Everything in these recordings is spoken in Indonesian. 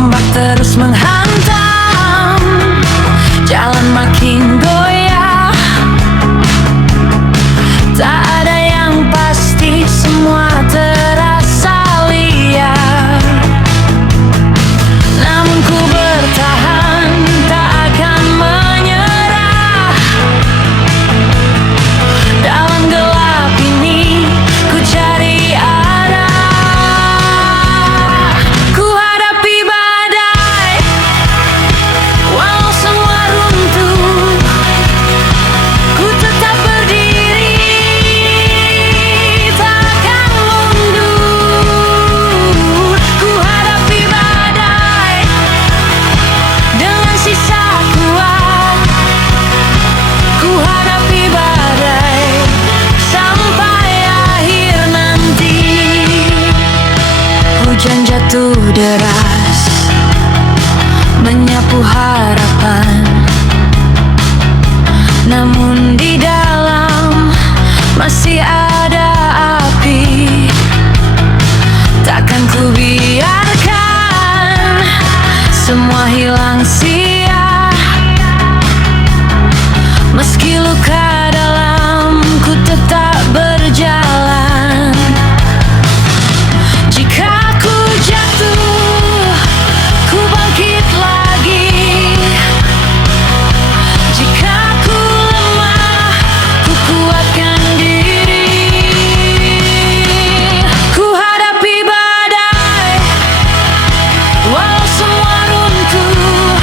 Ombak terus menghantam, jalan makin goyah. Tak ada yang pasti, semua terasa liar. Namun ku bertahan, tak akan menyerah. Dalam gelap ini ku cari arah. Ku hadapi badai, walau semua runtuh. Ku tetap berdiri, takkan mundur. Ku hadapi badai dengan sisa kuat. Ku hadapi badai sampai akhir nanti. Hujan jatuh deras, menyapu harapan. Namun di dalam masih ada api. Takkan ku biarkan semua hilang sia. Meski luka dalam, ku tetap berjalan. Jika ku jatuh, ku bangkit lagi. Jika ku lemah, ku kuatkan diri. Ku hadapi badai, walau semua runtuh.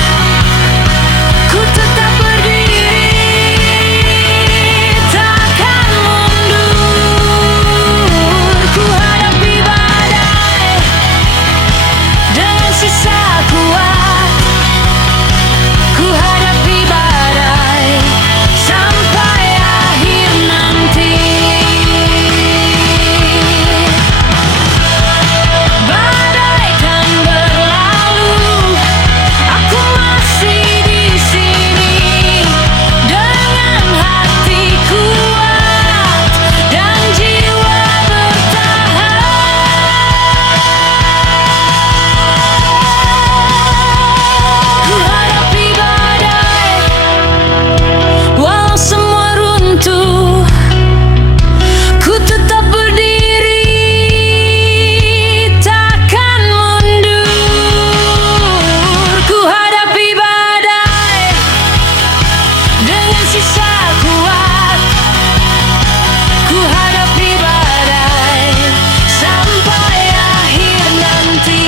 Ku tetap berdiri, takkan mundur. Ku hadapi badai dengan sisa kuat. Ku hadapi badai sampai akhir nanti. Badai kan berlalu, aku masih di sini dengan hati kuat dan jiwa bertahan. Ku hadapi badai, walau semua runtuh. Ku tetap berdiri, takkan mundur. Ku hadapi badai dengan sisa kuat. Ku hadapi badai sampai akhir nanti.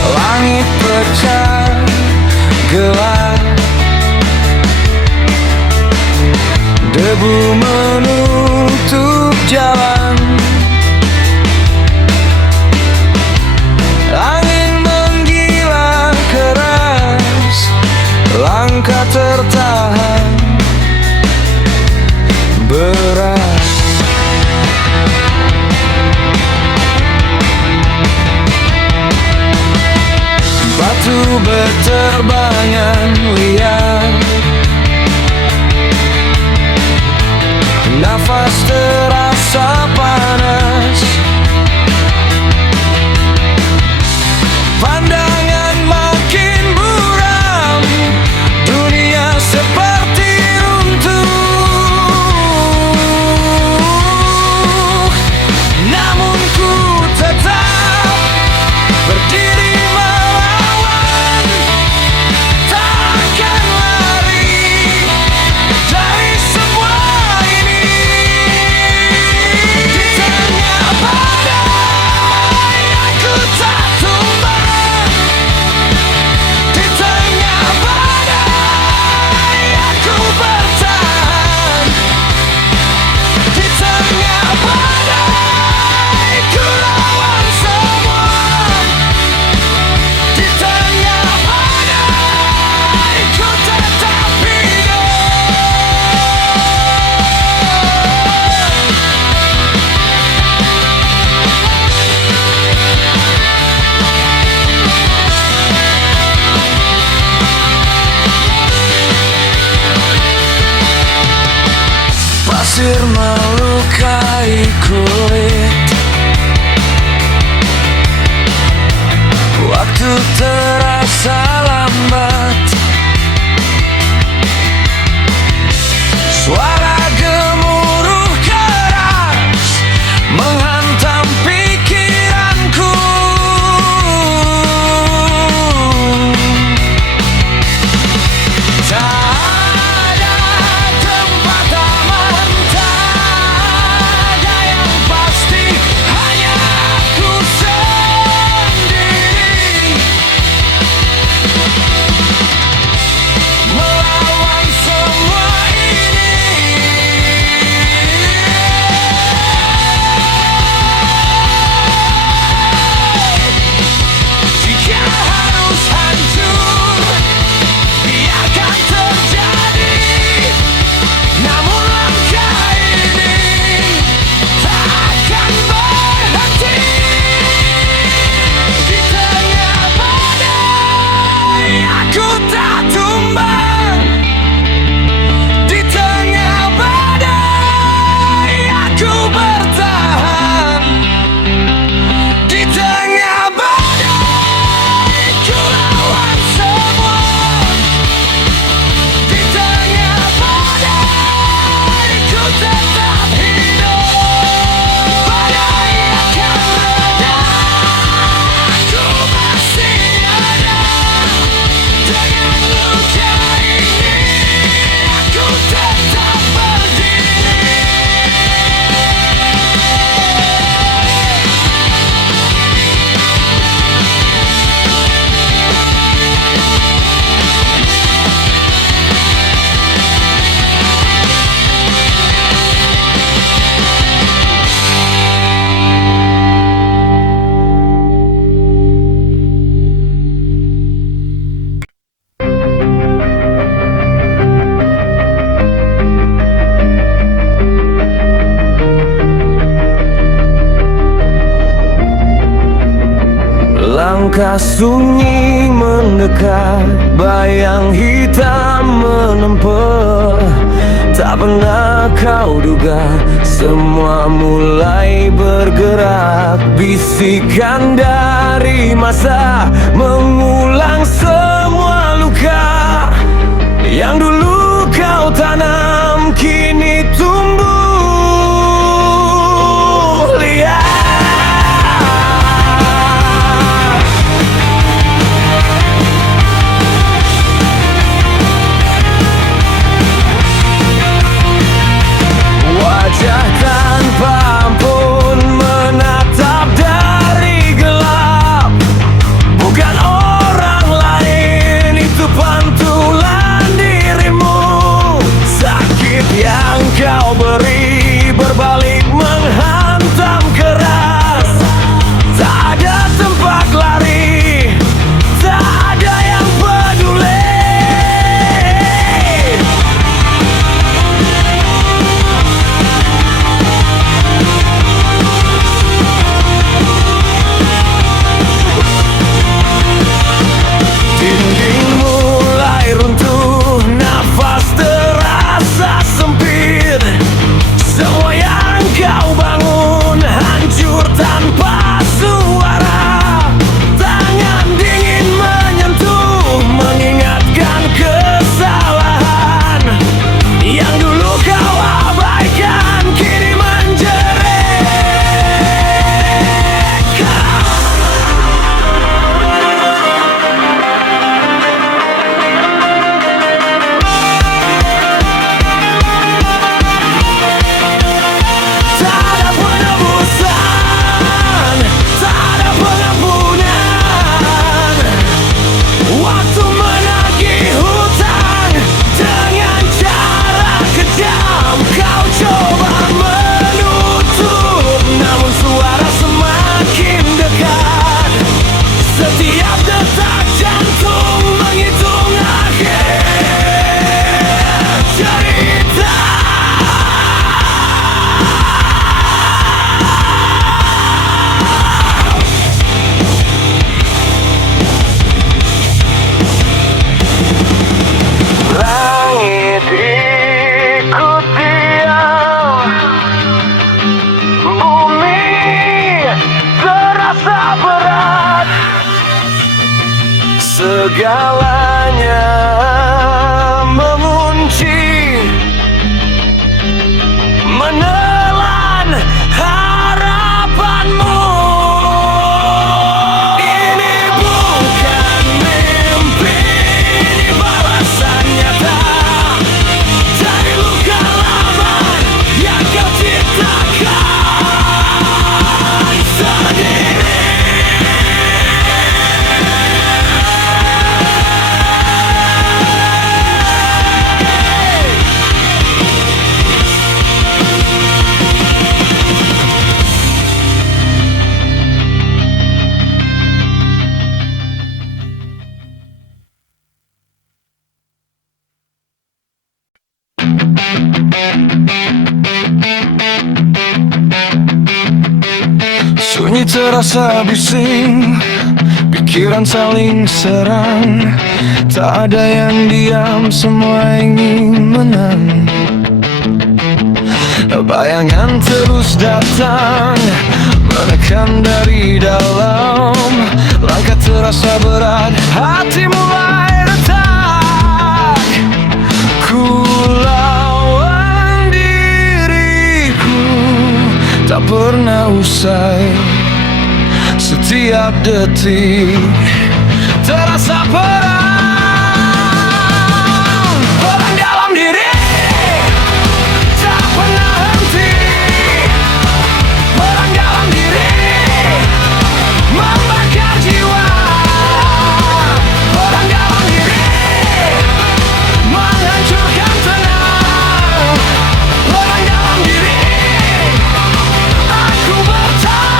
Langit pecah, gelap, debu menutup jalan. Angin menggila keras, langkah tertahan berat. Batu berterbangan liar, nafas terasa panas. Pandangan makin buram, dunia seperti runtuh. Namun ku tetap berdiri melawan, takkan Langkah sunyi mendekat, bayang hitam menempel. Tak pernah kau duga, semua mulai bergerak. Bisikan dari masa mengulang semua luka yang dulu kau tanam, kini tumbuh liar. Wajah tanpa ampun menatap dari gelap. Bukan orang lain, itu pantulan dirimu. Sakit yang kau beri berbalik menghantam keras. Tak ada tempat lari, tak ada yang peduli. Dinding mulai runtuh, nafas terasa sempit. Semua yang kau bangun hancur tanpa suara. Tangan dingin menyentuh, mengingatkan kesalahan yang dulu kau abaikan, kini menjerit. Tak ada penebusan, tak ada pengampunan. Waktu menagih hutang dengan cara kejam. Kau coba menutup, namun suara semakin dekat. Setiap detak jantung menghitung akhir cerita. Langit ikut diam, bumi terasa berat. Segalanya mengunci, menelan harapanmu. Ini bukan mimpi, ini balasan nyata dari luka lama yang kau ciptakan sendiri. Sunyi terasa bising, pikiran saling serang. Tak ada yang diam, semua ingin menang. Bayangan terus datang, menekan dari dalam. Langkah terasa berat, hati mulai retak. Ku lawan diriku, tak pernah usai. Setiap detik terasa perang. Perang dalam diri, tak pernah henti. Perang dalam diri, membakar jiwa. Perang dalam diri, menghancurkan tenang. Perang dalam diri, aku bertahan.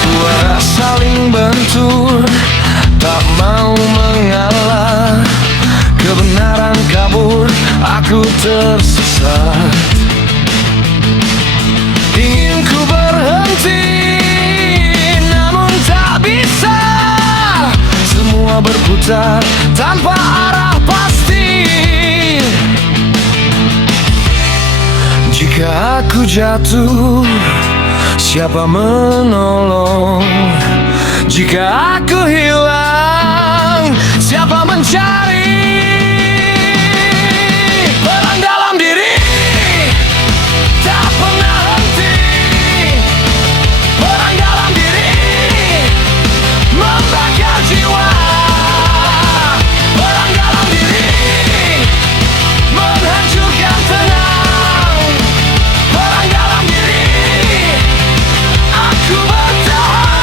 Suara saling bentur, tak mau kebenaran kabur, aku tersesat. Ingin ku berhenti, namun tak bisa. Semua berputar tanpa arah pasti. Jika aku jatuh, siapa menolong? Jika aku hilang, siapa mencari? Perang dalam diri tak pernah henti. Perang dalam diri membakar jiwa. Perang dalam diri menghancurkan tenang. Perang dalam diri aku bertahan.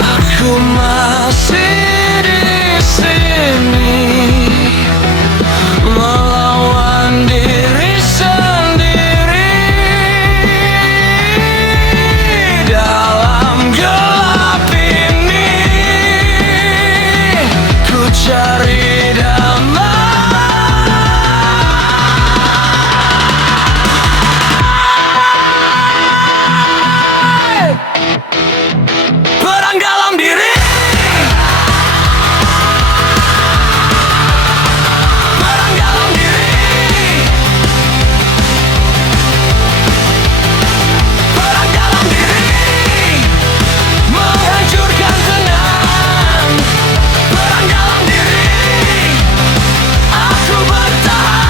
Aku masih di sini melawan diri sendiri dalam gelap ini. Ku cari damai. Perang dalam diri. Perang dalam diri. Perang dalam diri menghancurkan tenang. Perang dalam diri aku bertahan.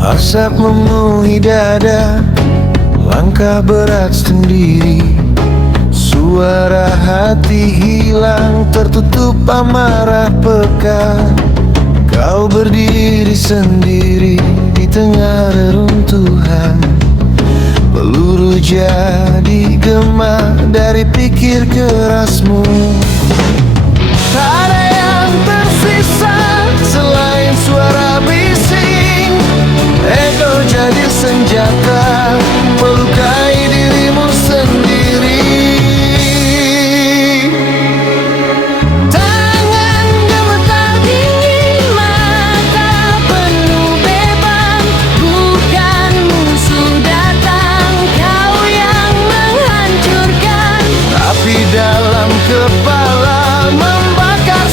Asap memenuhi dada, langkah berat sendiri. Suara hati hilang, tertutup amarah pekat. Kau berdiri sendiri di tengah reruntuhan. Peluru jadi gema dari pikir kerasmu. Tak ada yang tersisa selain suara bising. Ego jadi senjata melukai dirimu sendiri. Tangan gemetar dingin, mata penuh beban. Bukan musuh datang, kau yang menghancurkan. Tapi dalam kepala membakar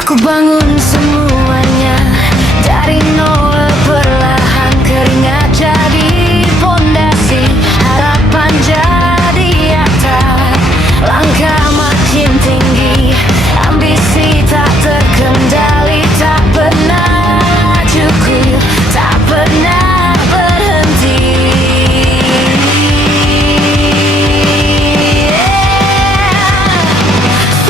Aku bangun semuanya dari nol, perlahan keringat jadi pondasi, harapan jadi atap, langkah makin tinggi, ambisi tak terkendali, tak pernah cukup, tak pernah berhenti.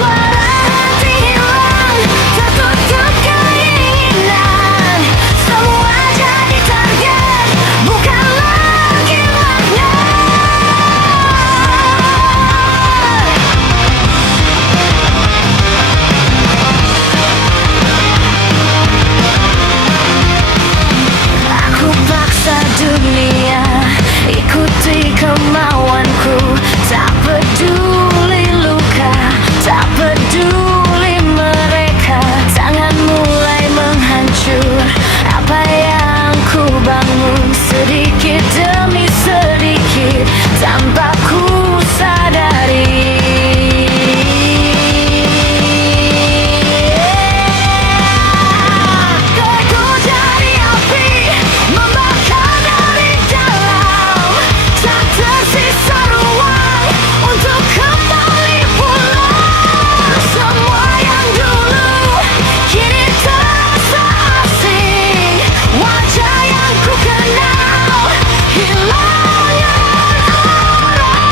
Suara hati hilang, tertutup keinginan, semua jadi target, bukan lagi makna. Aku paksa dunia ikuti kemauanku, tak peduli luka, tak peduli mereka. Tangan mulai menghancur apa yang ku bangun, sedikit demi sedikit tanpa ku sadari. Ku jadi api membakar dari dalam, tak tersisa ruang untuk kembali pulang. Semua yang dulu kini terasa asing, wajah yang ku kenal hilang arah.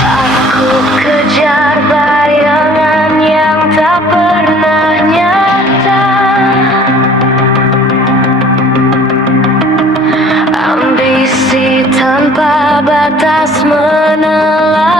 Aku kejar bayangan yang tak pernah nyata, ambisi tanpa batas menelan.